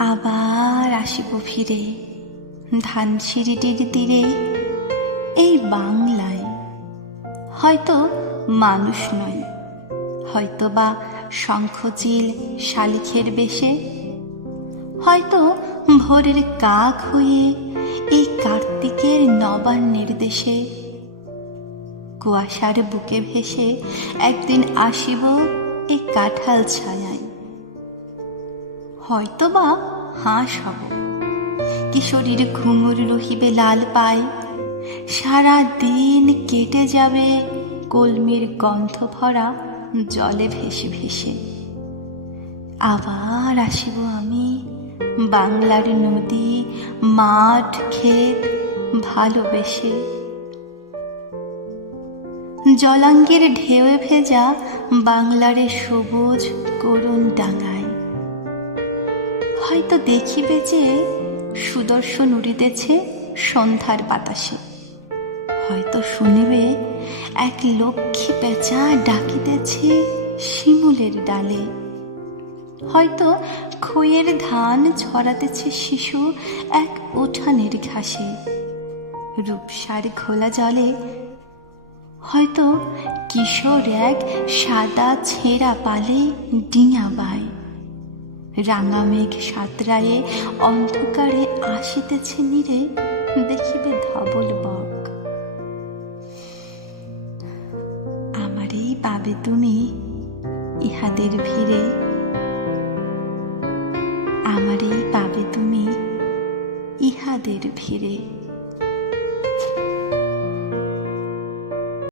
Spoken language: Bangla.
আবার আসিব ফিরে ধানসিঁড়িটির তীরে, এই বাংলায়। হয়তো মানুষ নই, হয়তো বা শঙ্খচিল শালিখের বেশে, হয়তো ভোরের কাক হয়ে এই কার্তিকের নবান্নের দেশে। কুয়াশার বুকে ভেসে একদিন আসিব এই কাঁঠাল ছায়ায়। হয়তো বা হাঁস হব, কিশোরীর ঘুঙুর রহিবে লাল পায়। সারা দিন কেটে যাবে কলমির গন্ধ ভরা জলে ভেসে ভেসে। আবার আসিব আমি বাংলার নদী, মাঠ, ক্ষেত ভালোবেসে। জলাঙ্গের ঢেউয়ে ভেজা বাংলারে সবুজ করুণ ডাঙায়। হয়তো দেখিবে যে সুদর্শন উড়িতেছে সন্ধ্যার বাতাসে। হয়তো শুনিবে এক লক্ষ্মী পেঁচা ডাকিতেছে শিমুলের ডালে। হয়তো খইয়ের ধান ছড়াতেছে শিশু এক উঠানের ঘাসে রূপসার ঘোলা জলে। হয়তো কিশোর এক সাদা ছেঁড়া পালে ডিঙা বায়। রাঙা মেঘ সাঁতরায়ে অন্ধকারে আসিতেছে নীরে, দেখিবে ধবল বক। আমারই পাবে তুমি ইহাদের ভিড়ে, আমারই পাবে তুমি ইহাদের ভিড়ে।